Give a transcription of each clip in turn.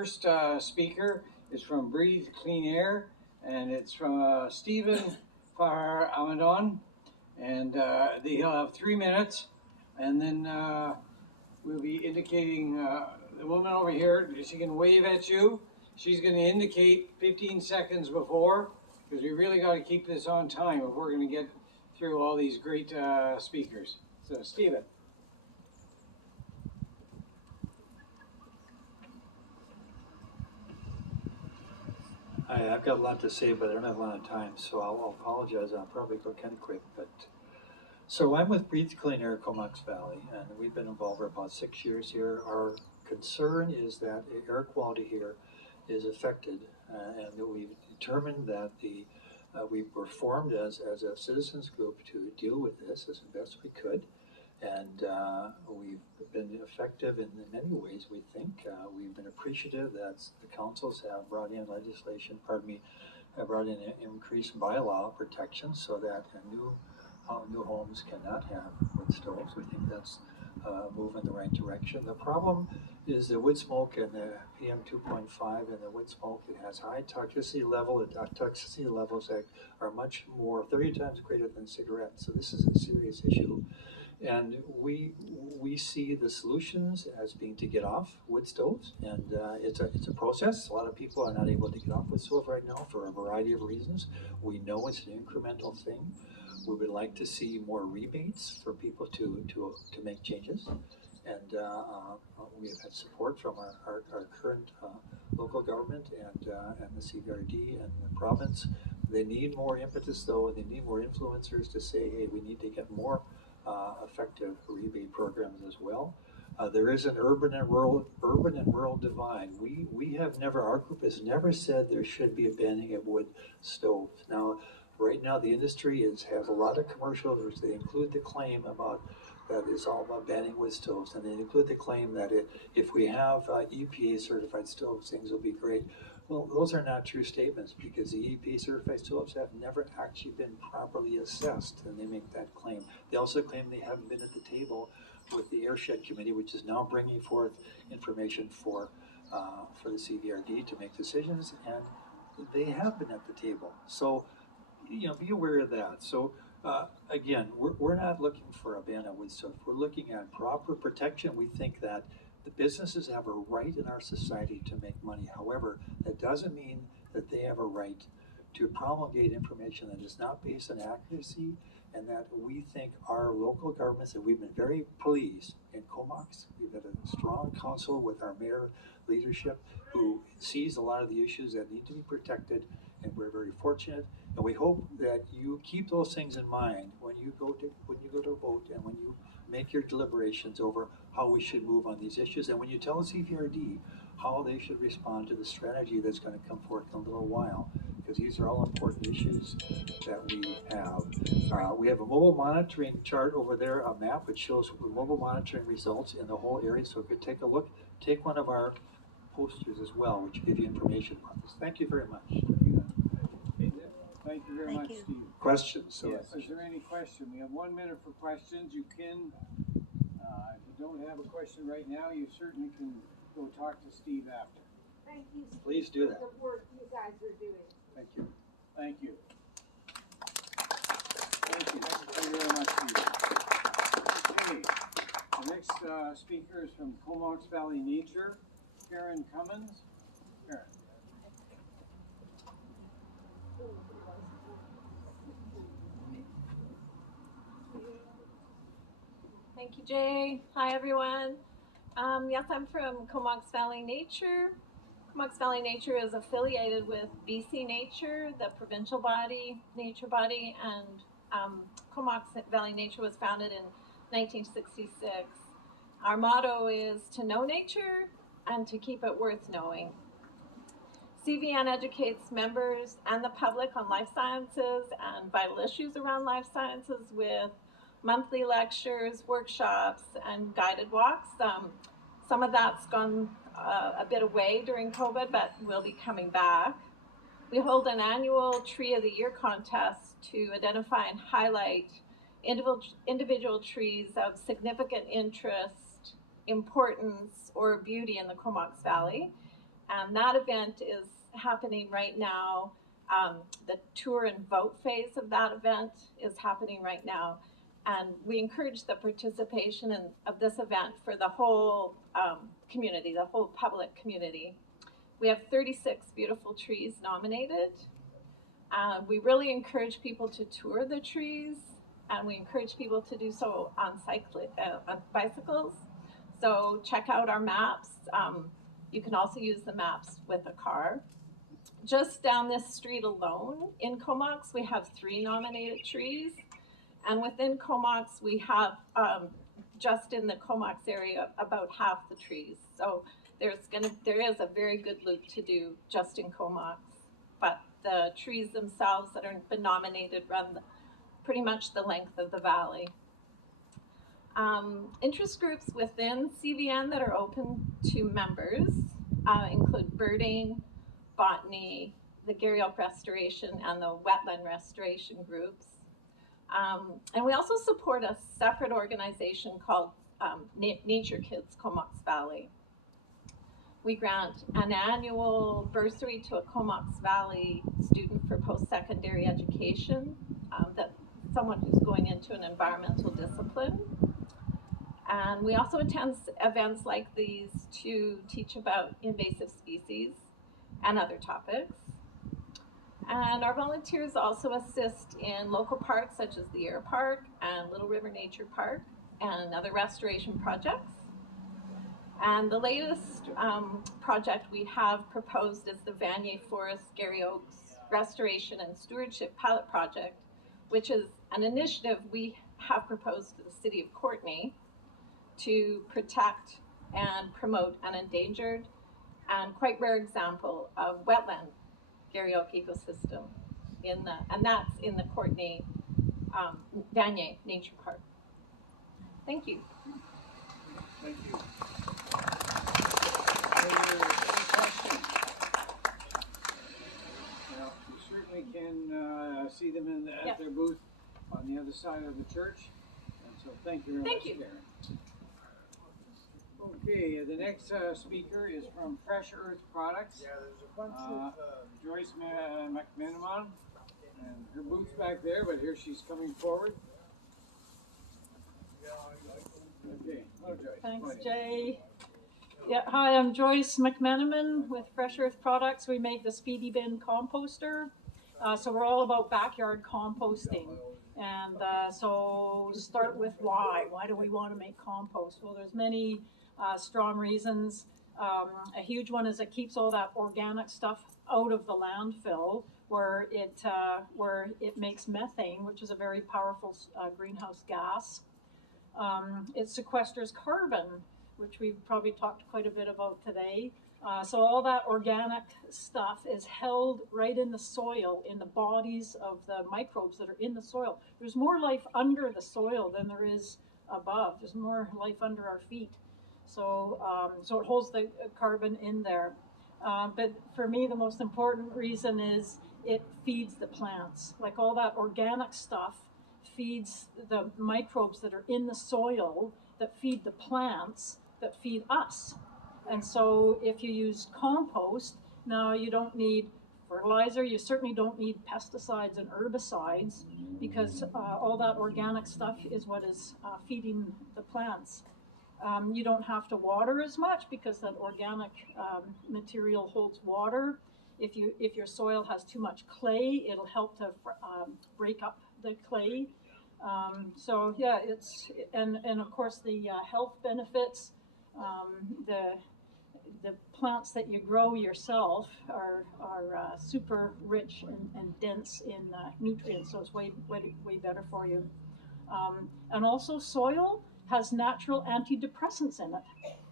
First speaker is from Breathe Clean Air, and it's from Stephen Farah Amadon, and he'll have 3 minutes, and then we'll be indicating the woman over here. She can wave at you. She's going to indicate 15 seconds before, because we really got to keep this on time if we're going to get through all these great speakers. So, Stephen. I've got a lot to say, but I don't have a lot of time, so I'll apologize. I'll probably go kind of quick. So I'm with Breathe Clean Air, Comox Valley, and we've been involved for about 6 years here. Our concern is that air quality here is affected, and that we've determined that we were formed as a citizens group to deal with this as best we could. And we've been effective in many ways, we think. We've been appreciative that the councils have brought in legislation, have brought in increased bylaw protections so that new homes cannot have wood stoves. We think that's a move in the right direction. The problem is the wood smoke and the PM 2.5 and the wood smoke. It has high toxicity levels that are much more, 30 times greater than cigarettes. So this is a serious issue. And we see the solutions as being to get off wood stoves, and it's a process. A lot of people are not able to get off wood stoves right now for a variety of reasons. We know it's an incremental thing. We would like to see more rebates for people to make changes, and we have had support from our current local government and the CVRD and the province. They need more impetus though, and they need more influencers to say, hey, we need to get more effective rebate programs as well. There is an urban and rural divide. We have never, our group has never said there should be a banning of wood stoves. Now, right now the industry has a lot of commercials which they include the claim about that it's all about banning wood stoves, and they include the claim that if we have EPA certified stoves, things will be great. Well, those are not true statements because the EPA certified stoves have never actually been properly assessed, and they make that claim. They also claim they haven't been at the table with the Watershed Committee, which is now bringing forth information for the CVRD to make decisions, and they have been at the table. So, be aware of that. So, again, we're not looking for a ban on wood stoves. We're looking at proper protection. We think that the businesses have a right in our society to make money. However, that doesn't mean that they have a right to promulgate information that is not based on accuracy, and that we think our local governments, and we've been very pleased in Comox, we've had a strong council with our mayor leadership who sees a lot of the issues that need to be protected, and we're very fortunate. And we hope that you keep those things in mind when you go to vote and when you make your deliberations over how we should move on these issues, and when you tell the CVRD how they should respond to the strategy that's going to come forth in a little while, because these are all important issues that we have. We have a mobile monitoring chart over there, a map which shows the mobile monitoring results in the whole area, so if you take a look, take one of our posters as well, which give you information about this. Thank you very much. Thank you very much, Steve. Questions? So yes. Is there any question? We have 1 minute for questions. You can, if you don't have a question right now, you certainly can go talk to Steve after. Thank you, Steve, please do that. for the work you guys are doing. Thank you. Thank you. Thank you. Thank you very much, Steve. Okay. The next speaker is from Comox Valley Nature, Karen Cummins. Karen. Thank you, Jay. Hi, everyone. Yes, I'm from Comox Valley Nature. Comox Valley Nature is affiliated with BC Nature, the provincial body, nature body, and Comox Valley Nature was founded in 1966. Our motto is to know nature and to keep it worth knowing. CVN educates members and the public on life sciences and vital issues around life sciences with monthly lectures, workshops, and guided walks. Some of that's gone a bit away during COVID, but will be coming back. We hold an annual Tree of the Year contest to identify and highlight individual trees of significant interest, importance, or beauty in the Comox Valley. And that event is happening right now. The tour and vote phase of that event is happening right now. And we encourage the participation of this event for the whole community, the whole public community. We have 36 beautiful trees nominated. We really encourage people to tour the trees, and we encourage people to do so on bicycles. So check out our maps. You can also use the maps with a car. Just down this street alone in Comox, we have 3 nominated trees. And within Comox, we have, just in the Comox area, about half the trees. So there is a very good loop to do just in Comox. But the trees themselves that have been nominated run pretty much the length of the valley. Interest groups within CVN that are open to members include birding, botany, the Gary Oak Restoration, and the wetland restoration groups. And we also support a separate organization called Nature Kids Comox Valley. We grant an annual bursary to a Comox Valley student for post-secondary education, that someone who's going into an environmental discipline. And we also attend events like these to teach about invasive species and other topics. And our volunteers also assist in local parks such as the Air Park and Little River Nature Park and other restoration projects. And the latest project we have proposed is the Vanier Forest Gary Oaks Restoration and Stewardship Pilot Project, which is an initiative we have proposed to the City of Courtenay to protect and promote an endangered and quite rare example of wetland Gary Oak ecosystem, and that's in the Courtenay Vanier Nature Park. Thank you. Thank you. Any questions? Well, you certainly can see them at their booth on the other side of the church. And so thank you very much, Karen. Okay, the next speaker is from Fresh Earth Products. Yeah, there's a bunch of Joyce Mcmanaman, and her booth's back there, but here she's coming forward. Okay, hello Joyce. Thanks, Jay. Yeah, hi, I'm Joyce Mcmanaman with Fresh Earth Products. We make the Speedy bin composter. So we're all about backyard composting. And so start with why. Why do we want to make compost? Well, there's many strong reasons. A huge one is it keeps all that organic stuff out of the landfill where it makes methane, which is a very powerful greenhouse gas. It sequesters carbon, which we've probably talked quite a bit about today. So all that organic stuff is held right in the soil, in the bodies of the microbes that are in the soil. There's more life under the soil than there is above. There's more life under our feet. So it holds the carbon in there. But for me, the most important reason is it feeds the plants. Like all that organic stuff feeds the microbes that are in the soil that feed the plants that feed us. And so if you use compost, now you don't need fertilizer, you certainly don't need pesticides and herbicides because all that organic stuff is what is feeding the plants. You don't have to water as much because that organic material holds water. If your soil has too much clay, it'll help to break up the clay. So yeah, and of course the health benefits. The plants that you grow yourself are super rich and dense in nutrients, so it's way better for you. And also soil has natural antidepressants in it.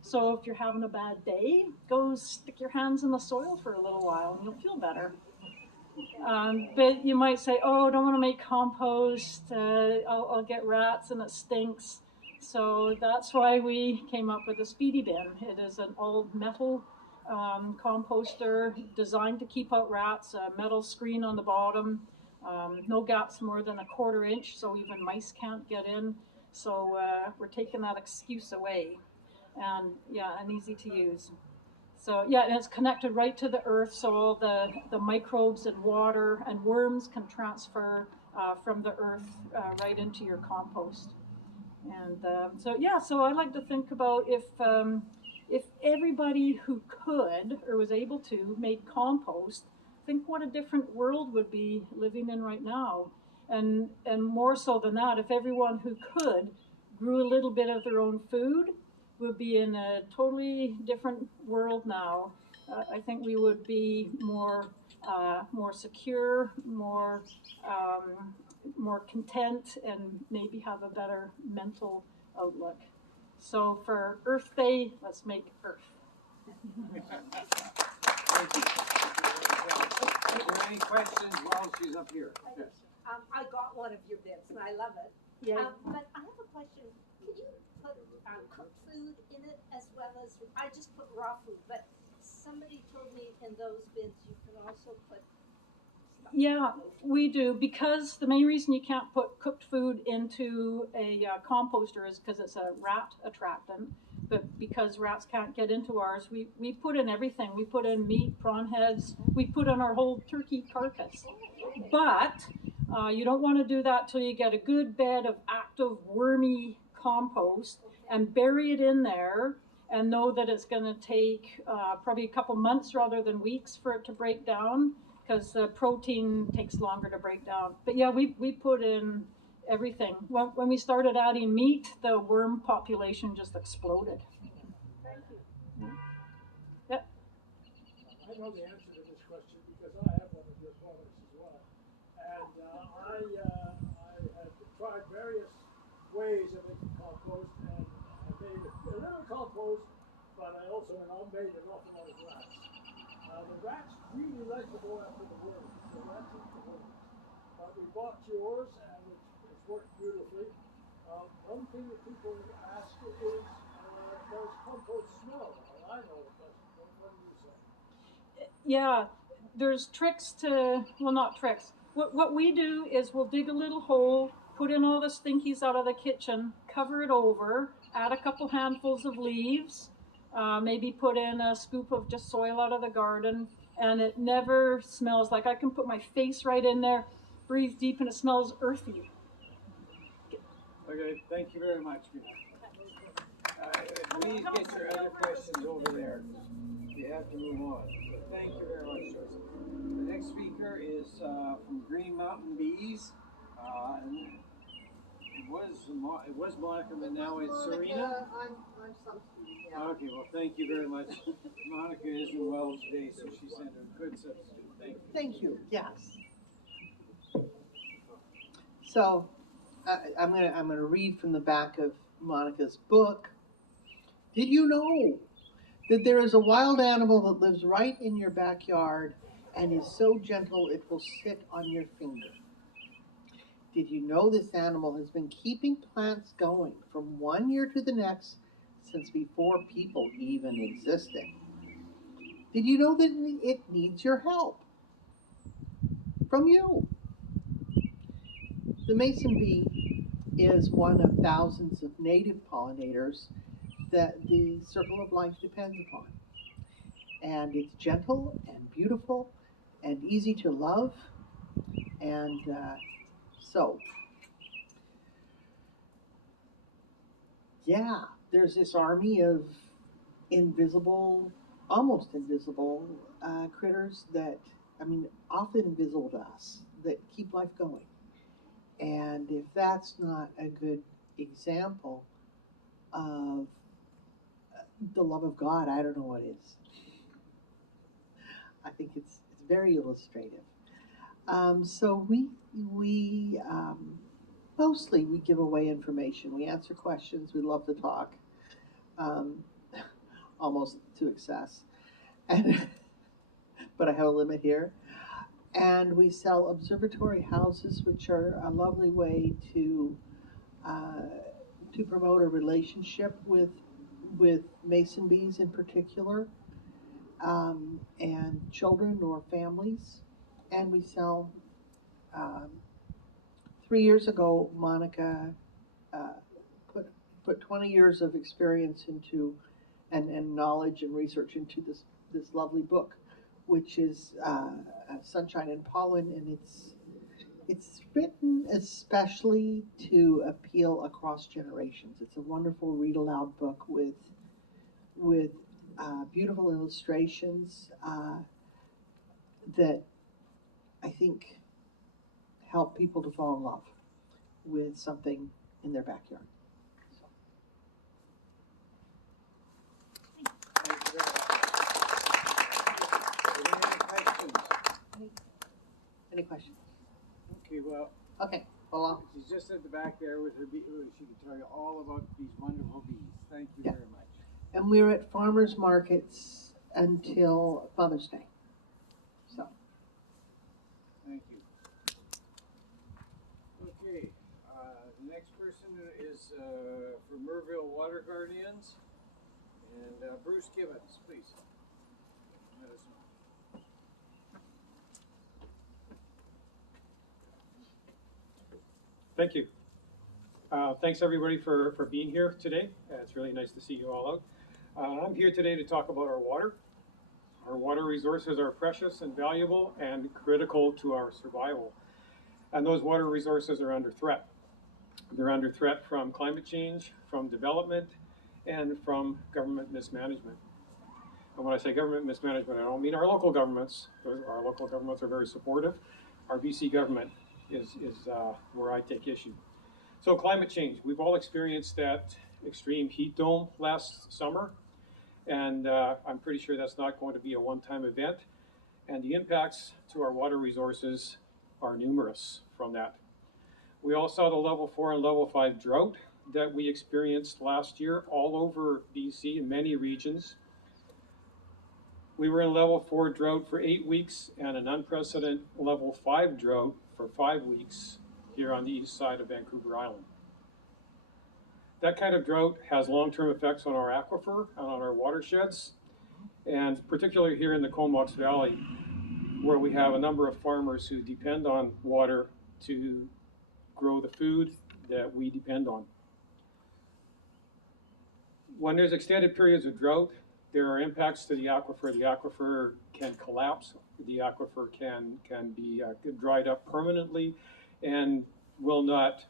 So if you're having a bad day, go stick your hands in the soil for a little while and you'll feel better. But you might say, oh, I don't want to make compost, I'll get rats and it stinks. So that's why we came up with a Speedy bin. It is an all metal composter designed to keep out rats, a metal screen on the bottom, no gaps more than 1/4 inch, so even mice can't get in. So we're taking that excuse away, and yeah, and easy to use. So yeah, and it's connected right to the earth, so all the microbes and water and worms can transfer from the earth right into your compost. And so I like to think about if everybody who could or was able to made compost, think what a different world would be living in right now. And more so than that, if everyone who could grew a little bit of their own food, would be in a totally different world now. I think we would be more secure, more content, and maybe have a better mental outlook. So for Earth Day, let's make Earth. Thank you. Are there any questions while she's up here? Yes. I got one of your bits and I love it. Yeah. But I have a question. Can you put cooked food in it as well as, I just put raw food, but somebody told me in those bins you can also put stuff. Yeah, we do, because the main reason you can't put cooked food into a composter is because it's a rat attractant. But because rats can't get into ours, we put in everything. We put in meat, prawn heads, we put in our whole turkey carcass. But you don't want to do that till you get a good bed of active wormy compost and bury it in there and know that it's going to take probably a couple months rather than weeks for it to break down, because the protein takes longer to break down. But yeah, we put in everything. When we started adding meat, the worm population just exploded. Thank you. Yep. I know the answer to this question because I have one of your products as well. And I had tried various ways of making compost, and I made a little compost, but I also made an awful lot of rats. The rats really like to go after the worms. The rats eat the worms. But we bought yours, and it's worked beautifully. One thing that people ask is, does compost smell? Well, I know it doesn't. What do you say? Yeah, there's tricks to, well, not tricks. What we do is we'll dig a little hole, put in all the stinkies out of the kitchen, cover it over, add a couple handfuls of leaves, maybe put in a scoop of just soil out of the garden, and it never smells. Like I can put my face right in there, breathe deep, and it smells earthy. Okay, thank you very much, Mina. Please get your other questions over there. You have to move on. So thank you very much, Joyce. The next speaker is from Green Mountain Bees. And it was Monica, but now it's Serena. I'm substitute. Yeah. Okay, well, thank you very much. Monica isn't well today, so she sent a good substitute. Thank you. Thank you. Yes. So, I'm gonna read from the back of Monica's book. Did you know that there is a wild animal that lives right in your backyard and is so gentle it will sit on your finger? Did you know this animal has been keeping plants going from one year to the next since before people even existed? Did you know that it needs your help? From you. The mason bee is one of thousands of native pollinators that the circle of life depends upon. And it's gentle and beautiful and easy to love. And there's this army of invisible, almost invisible critters that, often invisible to us, that keep life going. And if that's not a good example of the love of God, I don't know what is. I think it's very illustrative. So we mostly we give away information. We answer questions. We love to talk, almost to excess. But I have a limit here. And we sell observatory houses, which are a lovely way to promote a relationship with mason bees in particular, and children or families. And we sell. 3 years ago, Monica put 20 years of experience into and knowledge and research into this lovely book, which is Sunshine and Pollen, and it's written especially to appeal across generations. It's a wonderful read aloud book with beautiful illustrations that I think help people to fall in love with something in their backyard. Any questions? Okay, well, Okay, well, she's just at the back there with her bee. She can tell you all about these wonderful bees. Thank you Yeah. very much. and we're at farmers markets until Mother's Day. So, Thank you. Okay, the next person is from Merville Water Guardians, and Bruce Gibbons, please. Let us know. Thank you. Thanks everybody for being here today. It's really nice to see you all out. I'm here today to talk about our water. Our water resources are precious and valuable and critical to our survival. And those water resources are under threat. They're under threat from climate change, from development, and from government mismanagement. And when I say government mismanagement, I don't mean our local governments. Our local governments are very supportive. Our BC government is where I take issue. So climate change, we've all experienced that extreme heat dome last summer, and I'm pretty sure that's not going to be a one-time event. And the impacts to our water resources are numerous from that. We all saw the level 4 and level 5 drought that we experienced last year all over BC in many regions. We were in level 4 drought for 8 weeks and an unprecedented level 5 drought for 5 weeks here on the east side of Vancouver Island. That kind of drought has long-term effects on our aquifer and on our watersheds, and particularly here in the Comox Valley, where we have a number of farmers who depend on water to grow the food that we depend on. When there's extended periods of drought, there are impacts to the aquifer. The aquifer can collapse. The aquifer can be dried up permanently and will not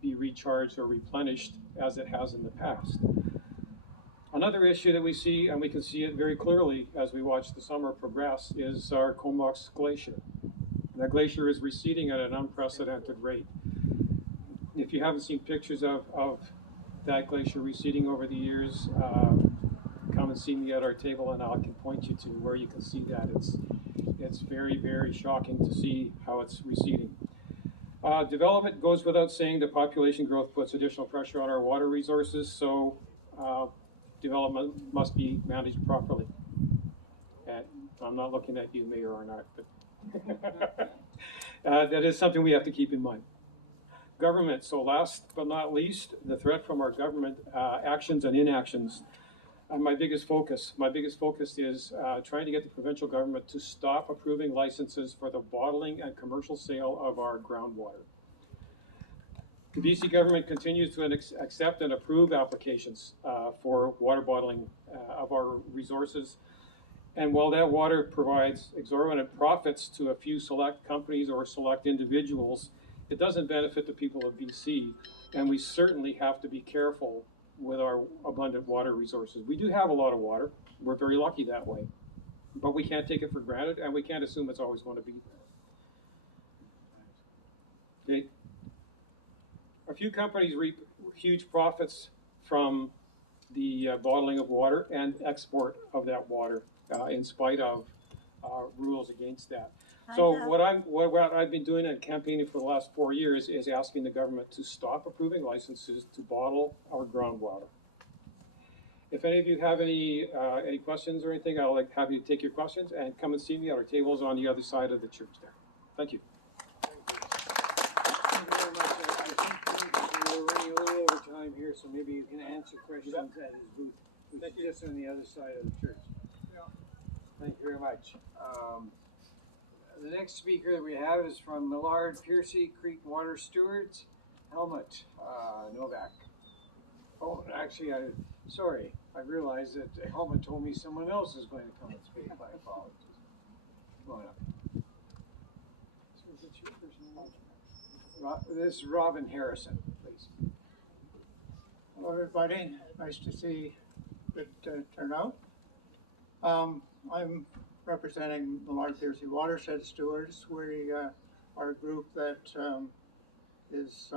be recharged or replenished as it has in the past. Another issue that we see, and we can see it very clearly as we watch the summer progress, is our Comox Glacier. That glacier is receding at an unprecedented rate. If you haven't seen pictures of that glacier receding over the years, come and see me at our table and I can point you to where you can see that. It's very, very shocking to see how it's receding. Development goes without saying that population growth puts additional pressure on our water resources, so development must be managed properly. And I'm not looking at you, Mayor Arnott, but that is something we have to keep in mind. Government, so last but not least, the threat from our government actions and inactions. My biggest focus is trying to get the provincial government to stop approving licenses for the bottling and commercial sale of our groundwater. The BC government continues to accept and approve applications for water bottling of our resources. And while that water provides exorbitant profits to a few select companies or select individuals, it doesn't benefit the people of BC. And we certainly have to be careful with our abundant water resources. We do have a lot of water. We're very lucky that way. But we can't take it for granted, and we can't assume it's always going to be there. Okay. A few companies reap huge profits from the bottling of water and export of that water in spite of rules against that. So what I've been doing and campaigning for the last 4 years is asking the government to stop approving licenses to bottle our groundwater. If any of you have any questions or anything, I'll be happy to take your questions and come and see me at our tables on the other side of the church there. Thank you. Thank you very much. I think we're running a little over time here, so maybe you can answer questions at his booth, which is just on the other side of the church. Yeah. Thank you very much. The next speaker that we have is from Millard Piercy Creek Water Stewards, Helmut Novak. Oh, actually, sorry. I realized that Helmut told me someone else is going to come and speak. My apologies. Come on up. So is it your first name? This is Robin Harrison, please. Hello, everybody. Nice to see good turnout. I'm representing the Large Piercy Watershed Stewards. We are a group that is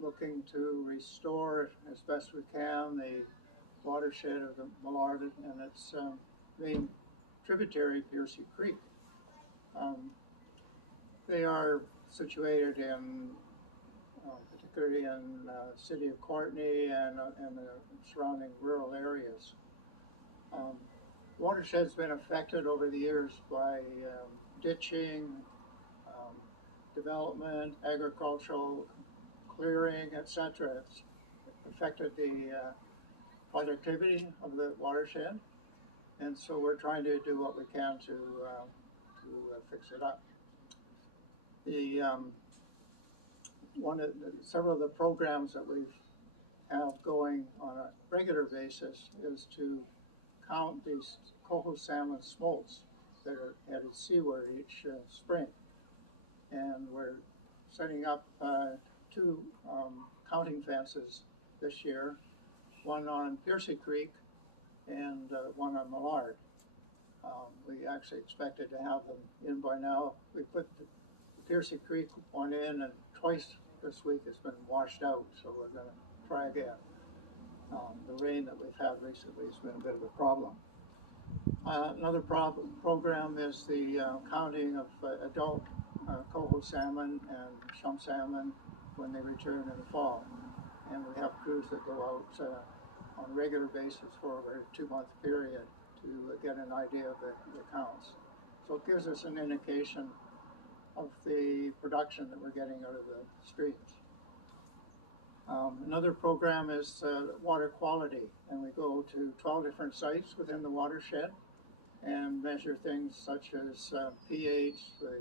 looking to restore as best we can the watershed of the Millard and its main tributary, Piercy Creek. They are situated in, particularly in the city of Courtenay and the surrounding rural areas. Watershed's been affected over the years by ditching, development, agricultural clearing, etc. It's affected the productivity of the watershed, and so we're trying to do what we can to fix it up. Several of the programs that we have going on a regular basis is to count these Coho salmon smolts that are headed seaward each spring, and we're setting up two counting fences this year, one on Piercy Creek and one on Millard. We actually expected to have them in by now. We put the Piercy Creek one in, and twice this week it's been washed out, so we're going to try again. The rain that we've had recently has been a bit of a problem. Another program is the counting of adult Coho salmon and chum salmon when they return in the fall. And we have crews that go out on a regular basis for over a 2-month period to get an idea of the counts. So it gives us an indication of the production that we're getting out of the streams. Another program is water quality, and we go to 12 different sites within the watershed and measure things such as pH, the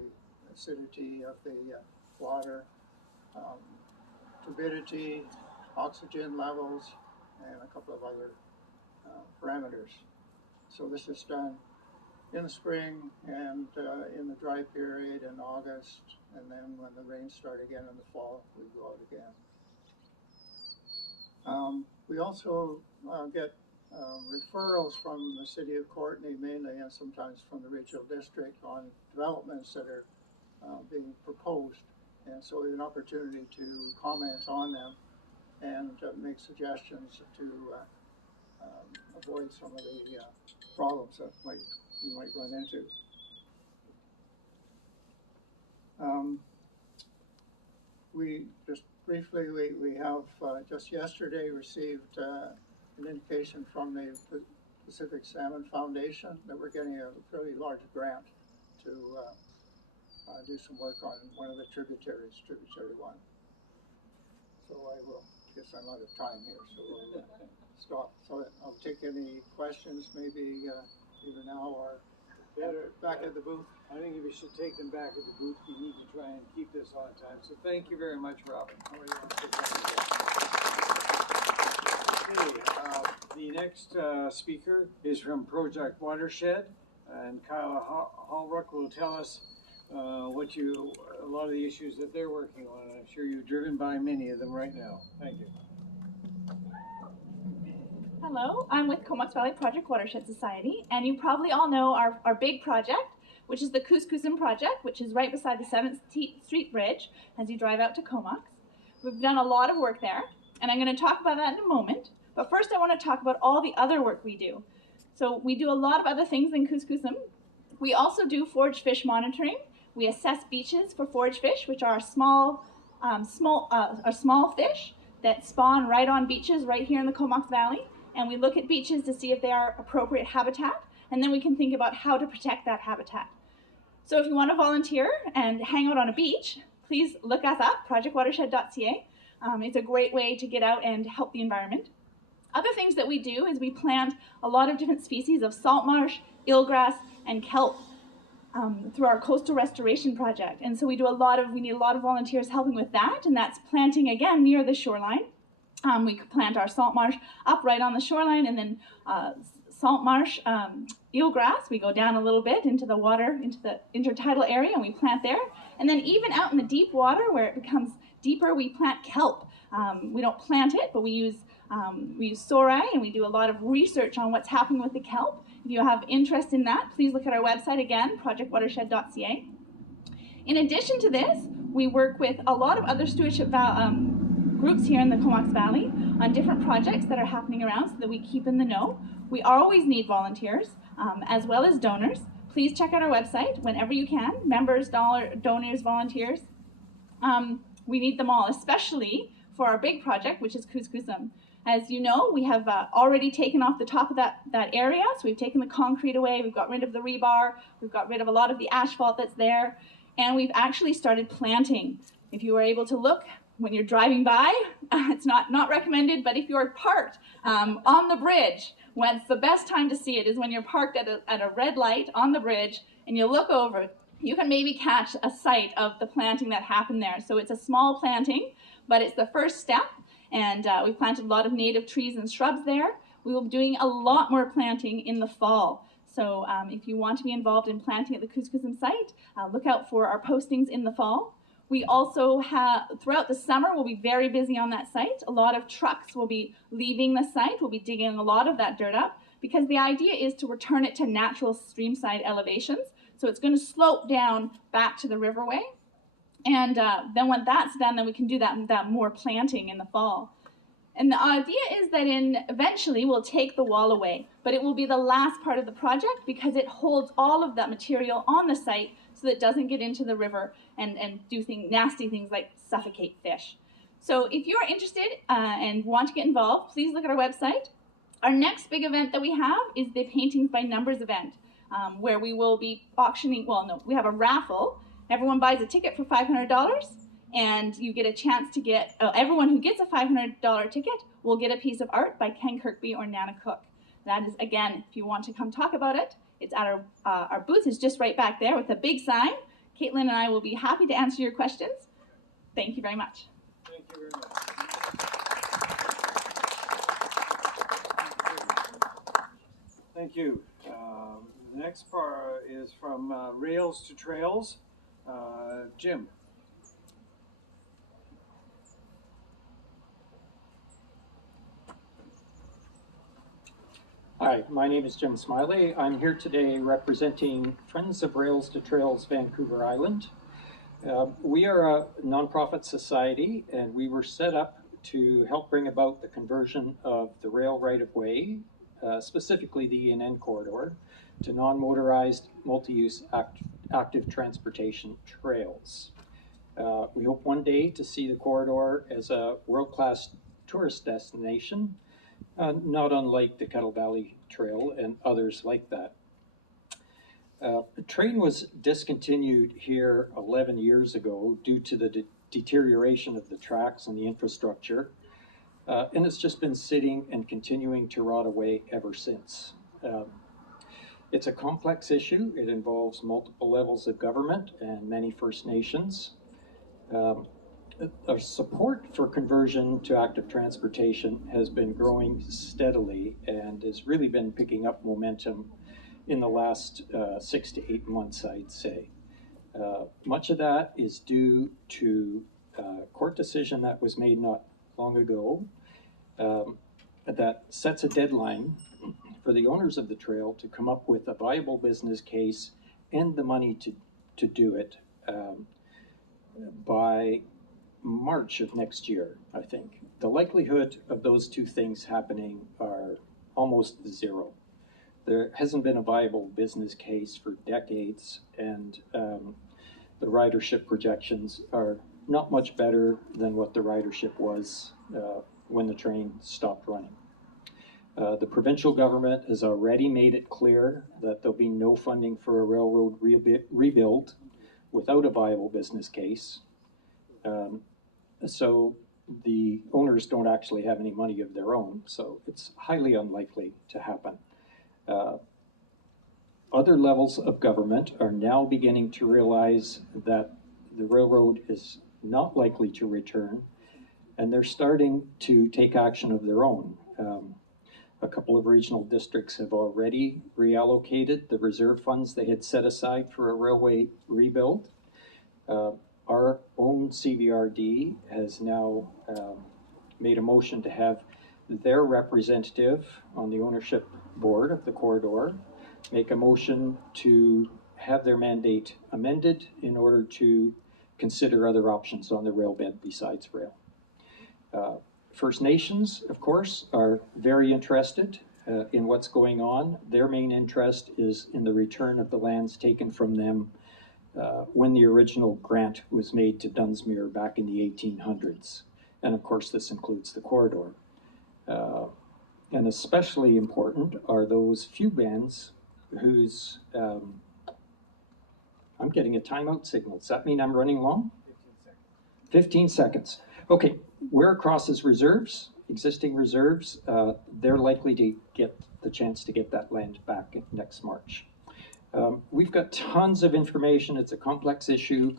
acidity of the water, turbidity, oxygen levels, and a couple of other parameters. So this is done in the spring and in the dry period in August, and then when the rains start again in the fall, we go out again. We also get referrals from the city of Courtenay mainly, and sometimes from the regional district, on developments that are being proposed. And so we have an opportunity to comment on them and make suggestions to avoid some of the problems that you might run into. We just briefly, we have just yesterday received an indication from the Pacific Salmon Foundation that we're getting a fairly large grant to do some work on one of the tributaries, Tributary 1. So I guess I'm out of time here, so we'll stop. So I'll take any questions, maybe either now or better back at the booth. I think we should take them back at the booth. We need to try and keep this on time. So thank you very much, Robin. Okay, the next speaker is from Project Watershed, and Kyle Hallbrook will tell us a lot of the issues that they're working on. I'm sure you've driven by many of them right now. Thank you. Hello, I'm with Comox Valley Project Watershed Society, and you probably all know our big project, which is the Couscousin project, which is right beside the 7th Street Bridge as you drive out to Comox. We've done a lot of work there, and I'm going to talk about that in a moment. But first I want to talk about all the other work we do. So we do a lot of other things in Couscousin. We also do forage fish monitoring. We assess beaches for forage fish, which are small fish that spawn right on beaches right here in the Comox Valley. And we look at beaches to see if they are appropriate habitat, and then we can think about how to protect that habitat. So if you want to volunteer and hang out on a beach, please look us up, projectwatershed.ca. It's a great way to get out and help the environment. Other things that we do is we plant a lot of different species of salt marsh, eelgrass, and kelp through our coastal restoration project. And so we need a lot of volunteers helping with that, and that's planting again near the shoreline. We could plant our salt marsh up right on the shoreline, and then salt marsh eelgrass, we go down a little bit into the water, into the intertidal area, and we plant there. And then even out in the deep water where it becomes deeper, we plant kelp. We don't plant it, but we use sorai, and we do a lot of research on what's happening with the kelp. If you have interest in that, please look at our website again, projectwatershed.ca. In addition to this, we work with a lot of other stewardship groups here in the Comox Valley on different projects that are happening around so that we keep in the know. We always need volunteers as well as donors. Please check out our website whenever you can. Members, donors, volunteers. We need them all, especially for our big project, which is Couscousum. As you know, we have already taken off the top of that area, so we've taken the concrete away, we've got rid of the rebar, we've got rid of a lot of the asphalt that's there, and we've actually started planting. If you were able to look when you're driving by, it's not recommended, but if you're parked on the bridge, when's the best time to see it is when you're parked at a red light on the bridge and you look over, you can maybe catch a sight of the planting that happened there. So it's a small planting, but it's the first step, and we planted a lot of native trees and shrubs there. We will be doing a lot more planting in the fall. So if you want to be involved in planting at the Couscousum site, look out for our postings in the fall. We also have, throughout the summer, we'll be very busy on that site. A lot of trucks will be leaving the site. We'll be digging a lot of that dirt up because the idea is to return it to natural streamside elevations. So it's going to slope down back to the riverway. And then when that's done, then we can do that more planting in the fall. And the idea is that eventually we'll take the wall away, but it will be the last part of the project because it holds all of that material on the site so that it doesn't get into the river and do nasty things like suffocate fish. So if you're interested and want to get involved, please look at our website. Our next big event that we have is the Paintings by Numbers event, where we will be auctioning, we have a raffle. Everyone buys a ticket for $500, and you get a chance to get, everyone who gets a $500 ticket will get a piece of art by Ken Kirkby or Nana Cook. That is, again, if you want to come talk about it, it's at our booth is just right back there with a big sign. Caitlin and I will be happy to answer your questions. Thank you very much. Thank you very much. Thank you. The next part is from Rails to Trails. Jim. Hi, my name is Jim Smiley. I'm here today representing Friends of Rails to Trails Vancouver Island. We are a nonprofit society, and we were set up to help bring about the conversion of the rail right-of-way, specifically the ENN corridor, to non-motorized, multi-use active transportation trails. We hope one day to see the corridor as a world-class tourist destination, not unlike the Kettle Valley Trail and others like that. The train was discontinued here 11 years ago due to the deterioration of the tracks and the infrastructure, and it's just been sitting and continuing to rot away ever since. It's a complex issue. It involves multiple levels of government and many First Nations. Our support for conversion to active transportation has been growing steadily and has really been picking up momentum in the last 6 to 8 months, I'd say. Much of that is due to a court decision that was made not long ago that sets a deadline for the owners of the trail to come up with a viable business case and the money to do it by March of next year, I think. The likelihood of those two things happening are almost zero. There hasn't been a viable business case for decades, and the ridership projections are not much better than what the ridership was when the train stopped running. The provincial government has already made it clear that there'll be no funding for a railroad rebuild without a viable business case. So the owners don't actually have any money of their own, so it's highly unlikely to happen. Other levels of government are now beginning to realize that the railroad is not likely to return, and they're starting to take action of their own. A couple of regional districts have already reallocated the reserve funds they had set aside for a railway rebuild. Our own CVRD has now made a motion to have their representative on the ownership board of the corridor make a motion to have their mandate amended in order to consider other options on the rail bed besides rail. First Nations, of course, are very interested in what's going on. Their main interest is in the return of the lands taken from them when the original grant was made to Dunsmuir back in the 1800s. And of course, this includes the corridor. And especially important are those few bands whose, I'm getting a timeout signal. Does that mean I'm running long? 15 seconds. Okay, where it crosses reserves, existing reserves, they're likely to get the chance to get that land back next March. We've got tons of information. It's a complex issue.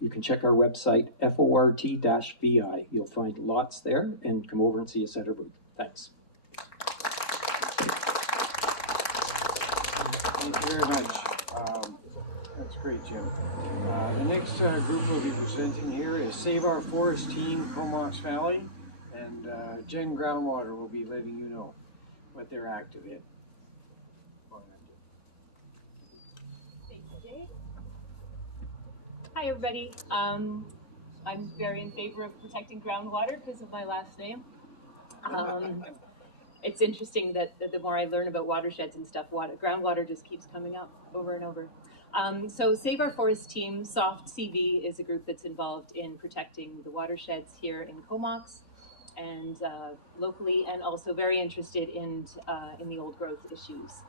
You can check our website, FORT-VI. You'll find lots there, and come over and see us at our booth. Thanks. Thank you very much. That's great, Jim. The next group we'll be presenting here is Save Our Forest Team, Comox Valley, and Jen Groundwater will be letting you know what they're active in. Thank you, Jay. Hi, everybody. I'm very in favor of protecting groundwater because of my last name. It's interesting that the more I learn about watersheds and stuff, groundwater just keeps coming up over and over. So Save Our Forest Team, SOFT CV, is a group that's involved in protecting the watersheds here in Comox and locally, and also very interested in the old growth issues.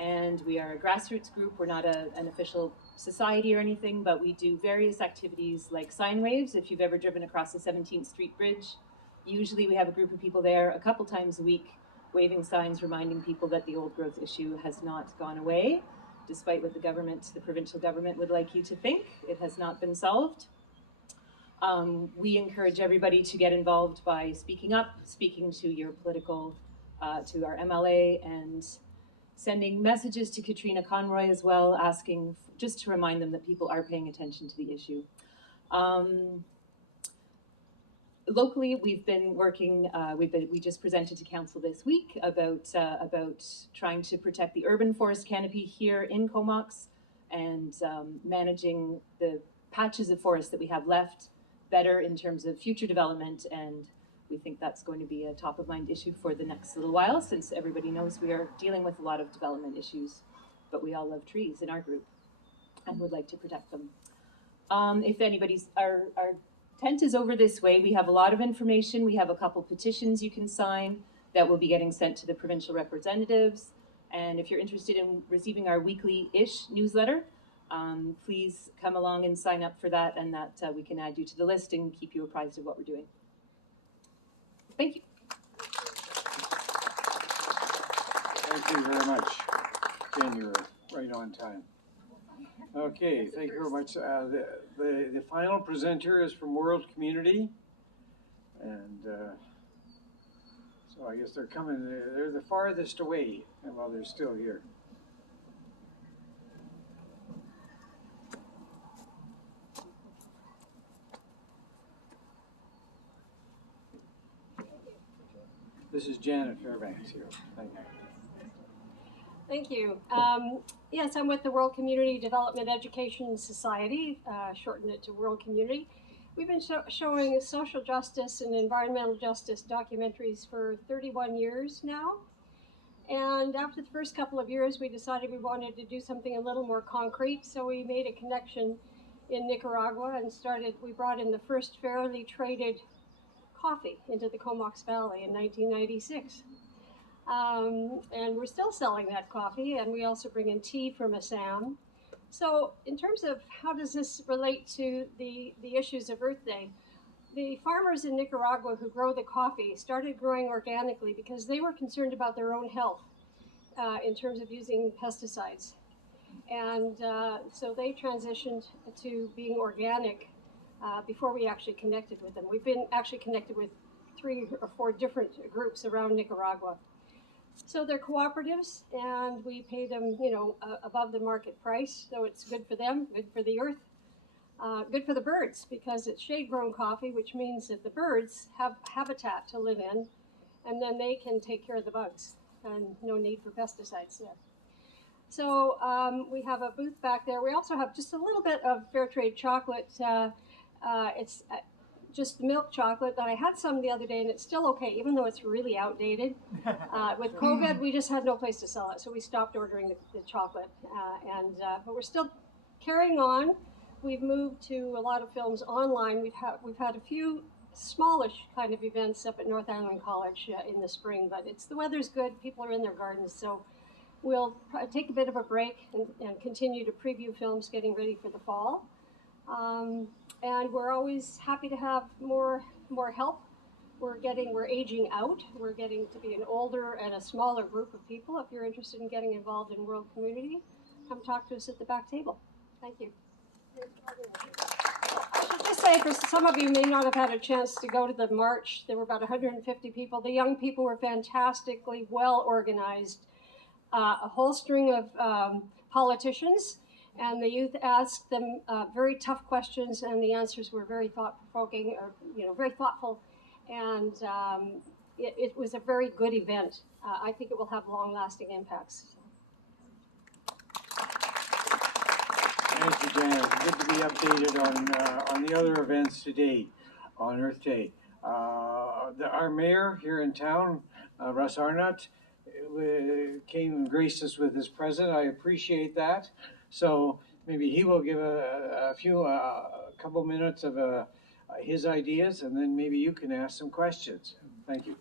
And we are a grassroots group. We're not an official society or anything, but we do various activities like sine waves. If you've ever driven across the 17th Street Bridge, usually we have a group of people there a couple times a week waving signs reminding people that the old growth issue has not gone away, despite what the provincial government would like you to think. It has not been solved. We encourage everybody to get involved by speaking up, speaking to your political, to our MLA, and sending messages to Katrina Conroy as well, asking just to remind them that people are paying attention to the issue. Locally, we've been working, we just presented to council this week about trying to protect the urban forest canopy here in Comox and managing the patches of forest that we have left better in terms of future development, and we think that's going to be a top of mind issue for the next little while, since everybody knows we are dealing with a lot of development issues, but we all love trees in our group and would like to protect them. If anybody's, our tent is over this way. We have a lot of information. We have a couple petitions you can sign that will be getting sent to the provincial representatives. And if you're interested in receiving our weekly-ish newsletter, please come along and sign up for that, and that we can add you to the list and keep you apprised of what we're doing. Thank you. Thank you very much. Jen, you're right on time. Okay, thank you very much. The final presenter is from World Community, and so I guess they're coming. They're the farthest away, and while they're still here. This is Janet Fairbanks here. Thank you. Thank you. Yes, I'm with the World Community Development Education Society, shorten it to World Community. We've been showing social justice and environmental justice documentaries for 31 years now. And after the first couple of years, we decided we wanted to do something a little more concrete. So we made a connection in Nicaragua and we brought in the first fairly traded coffee into the Comox Valley in 1996. And we're still selling that coffee, and we also bring in tea from Assam. So in terms of how does this relate to the issues of Earth Day, the farmers in Nicaragua who grow the coffee started growing organically because they were concerned about their own health in terms of using pesticides. And so they transitioned to being organic before we actually connected with them. We've been actually connected with 3 or 4 different groups around Nicaragua. So they're cooperatives, and we pay them, above the market price. So it's good for them, good for the earth, good for the birds, because it's shade-grown coffee, which means that the birds have habitat to live in, and then they can take care of the bugs, and no need for pesticides there. So we have a booth back there. We also have just a little bit of fair trade chocolate. It's just milk chocolate, but I had some the other day, and it's still okay, even though it's really outdated. With COVID, we just had no place to sell it, so we stopped ordering the chocolate. But we're still carrying on. We've moved to a lot of films online. We've had a few smallish kind of events up at North Island College in the spring, but the weather's good. People are in their gardens, so we'll take a bit of a break and continue to preview films getting ready for the fall. And we're always happy to have more help. We're aging out. We're getting to be an older and a smaller group of people. If you're interested in getting involved in world community, come talk to us at the back table. Thank you. I should just say, for some of you may not have had a chance to go to the march. There were about 150 people. The young people were fantastically well organized. A whole string of politicians, and the youth asked them very tough questions, and the answers were very thought-provoking, or very thoughtful, and it was a very good event. I think it will have long-lasting impacts. Thank you, Janet. Good to be updated on the other events today on Earth Day. Our mayor here in town, Russ Arnott, came and graced us with his present. I appreciate that. So maybe he will give a couple minutes of his ideas, and then maybe you can ask some questions. Thank you.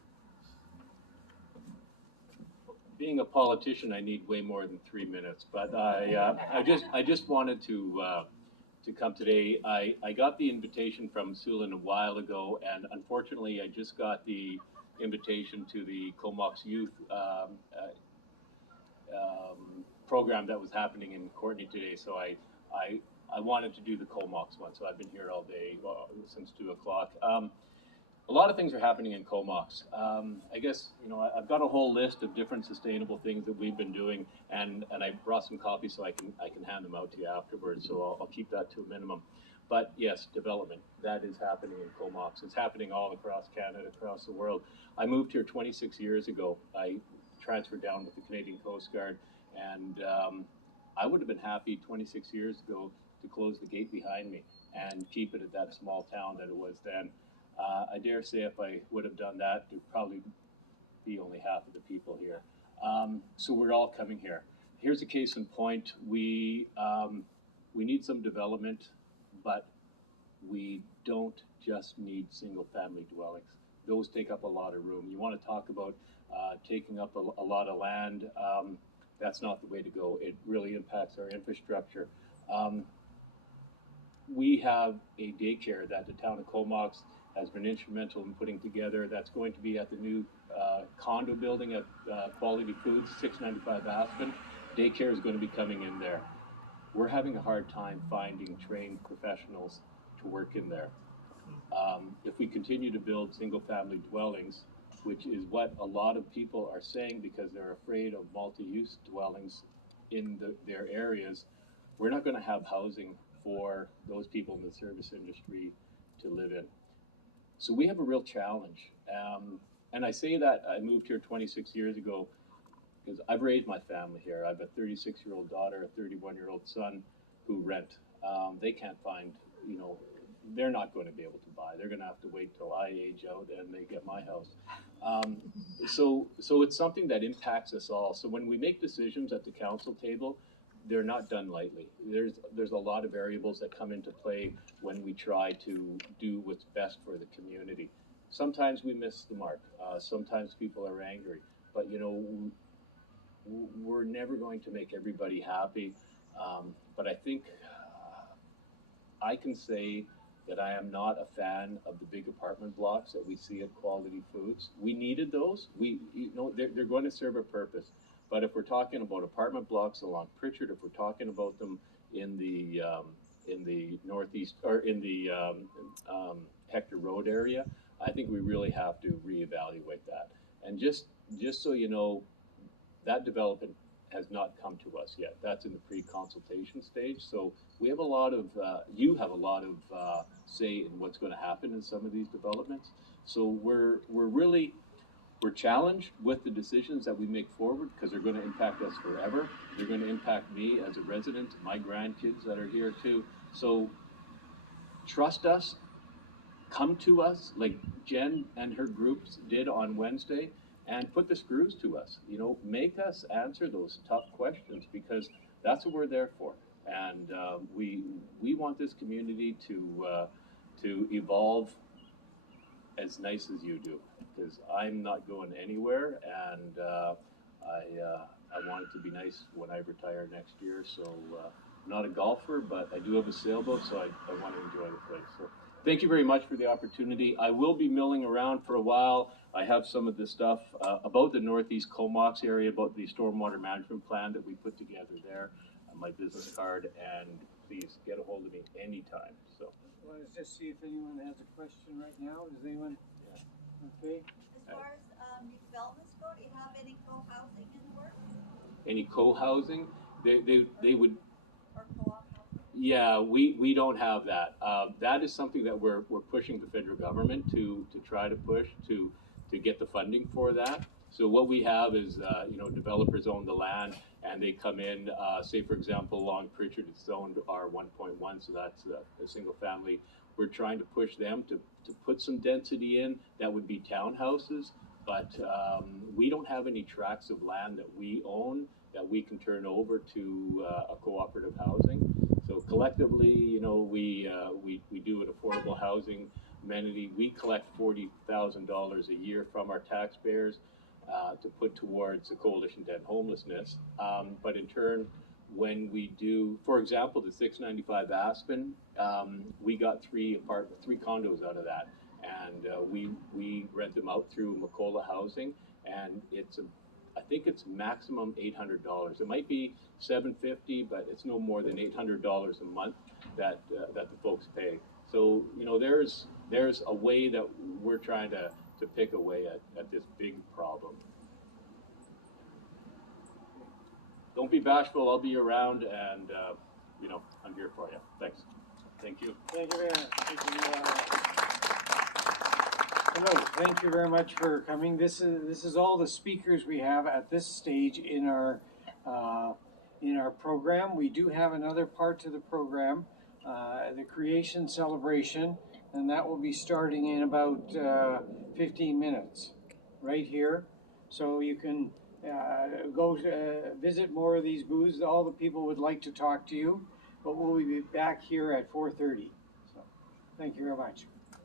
Being a politician, I need way more than 3 minutes, but I just wanted to come today. I got the invitation from Sulin a while ago, and unfortunately, I just got the invitation to the Comox Youth program that was happening in Courtenay today, so I wanted to do the Comox one, so I've been here all day, since 2 o'clock. A lot of things are happening in Comox. I guess, I've got a whole list of different sustainable things that we've been doing, and I brought some copies so I can hand them out to you afterwards, so I'll keep that to a minimum. But yes, development, that is happening in Comox. It's happening all across Canada, across the world. I moved here 26 years ago. I transferred down with the Canadian Coast Guard, and I would have been happy 26 years ago to close the gate behind me and keep it at that small town that it was then. I dare say if I would have done that, there'd probably be only half of the people here. So we're all coming here. Here's a case in point. We need some development, but we don't just need single-family dwellings. Those take up a lot of room. You want to talk about taking up a lot of land. That's not the way to go. It really impacts our infrastructure. We have a daycare that the town of Comox has been instrumental in putting together. That's going to be at the new condo building at Quality Foods, 695 Aspen. Daycare is going to be coming in there. We're having a hard time finding trained professionals to work in there. If we continue to build single-family dwellings, which is what a lot of people are saying because they're afraid of multi-use dwellings in their areas, we're not going to have housing for those people in the service industry to live in. So we have a real challenge. And I say that I moved here 26 years ago because I've raised my family here. I have a 36-year-old daughter, a 31-year-old son who rent. They can't find, they're not going to be able to buy. They're going to have to wait till I age out and they get my house. So it's something that impacts us all. So when we make decisions at the council table, they're not done lightly. There's a lot of variables that come into play when we try to do what's best for the community. Sometimes we miss the mark. Sometimes people are angry, but we're never going to make everybody happy. But I think I can say that I am not a fan of the big apartment blocks that we see at Quality Foods. We needed those. They're going to serve a purpose. But if we're talking about apartment blocks along Pritchard, if we're talking about them in the the northeast or in the Hector Road area, I think we really have to reevaluate that. And just so you know, that development has not come to us yet. That's in the pre-consultation stage. So we have a lot of, you have a lot of say in what's going to happen in some of these developments. So we're challenged with the decisions that we make forward because they're going to impact us forever. They're going to impact me as a resident, my grandkids that are here too. So trust us, come to us like Jen and her groups did on Wednesday, and put the screws to us. You know, make us answer those tough questions because that's what we're there for. And we want this community to evolve as nice as you do, because I'm not going anywhere, and I want it to be nice when I retire next year. So I'm not a golfer, but I do have a sailboat, so I want to enjoy the place. So thank you very much for the opportunity. I will be milling around for a while. I have some of the stuff about the Northeast Comox area, about the stormwater management plan that we put together there, my business card, and please get a hold of me anytime. So. Well, let's just see if anyone has a question right now. Does anyone? Yeah. Okay. As far as new developments go, do you have any co-housing in the works? Any co-housing? They would. Or co-op housing? Yeah, we don't have that. That is something that we're pushing the federal government to try to push to get the funding for that. So what we have is, developers own the land and they come in, say for example, along Pritchard, it's zoned R1.1, so that's a single family. We're trying to push them to put some density in. That would be townhouses, but we don't have any tracts of land that we own that we can turn over to a cooperative housing. So collectively, we do an affordable housing amenity. We collect $40,000 a year from our taxpayers to put towards the Coalition to End Homelessness. But in turn, when we do, for example, the 695 Aspen, we got three condos out of that, and we rent them out through Macola Housing, and I think it's maximum $800. It might be $750, but it's no more than $800 a month that the folks pay. So there's a way that we're trying to pick away at this big problem. Don't be bashful. I'll be around, and I'm here for you. Thanks. Thank you. Thank you very much. Hello. Thank you very much for coming. This is all the speakers we have at this stage in our program. We do have another part to the program, the creation celebration, and that will be starting in about 15 minutes, right here. So you can go visit more of these booths. All the people would like to talk to you, but we'll be back here at 4:30. So thank you very much.